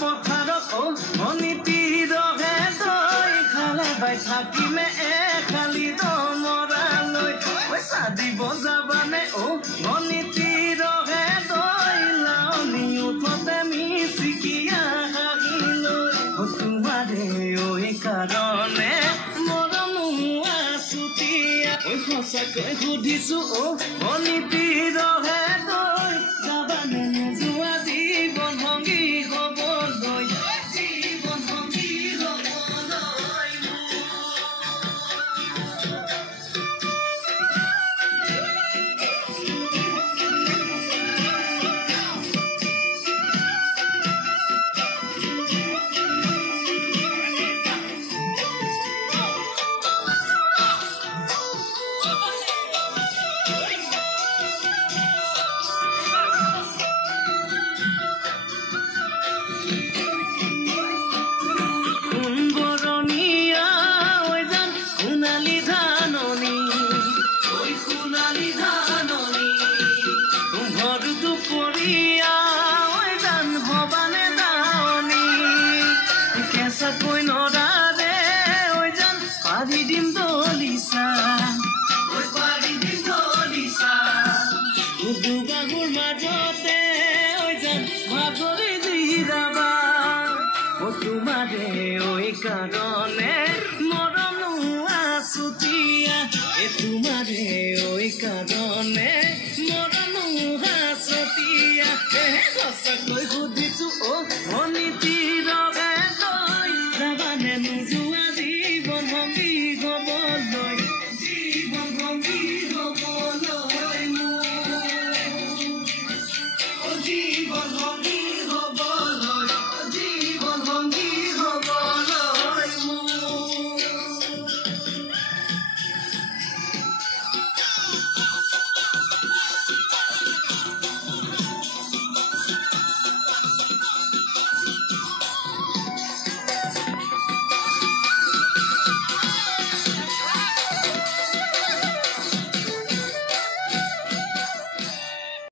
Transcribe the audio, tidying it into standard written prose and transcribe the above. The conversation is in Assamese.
পথাৰত অনিতি ৰহে তই খালে বাই থাকিমে খালি দমৰালৈ পইচা দিব যাবানে অনিতি ৰহে তই লাউনি উঠতে মিচিকিয়া হাগিলৈ তোমাৰে ঐ কাৰণে মৰম আছুতীয়া ঐ সঁচাকৈ সুধিছো অনিতি ৰহে তই যাবানে নোযোৱা জীৱন সংগী হ'বলৈ জীৱন সংগী হ'বলৈ কৈ নৰাৰে ঐ জান পাৰি দিম দলিছা ঐ পাৰি দিম দলিছা দুগাগুৰ মাজতে ঐ জান মাজৰে জিৰাবা তোমাৰে ঐ কাৰণে মৰম আছুতীয়া তোমাৰে ঐ কাৰণে মৰম আছুতীয়া সঁচাকৈ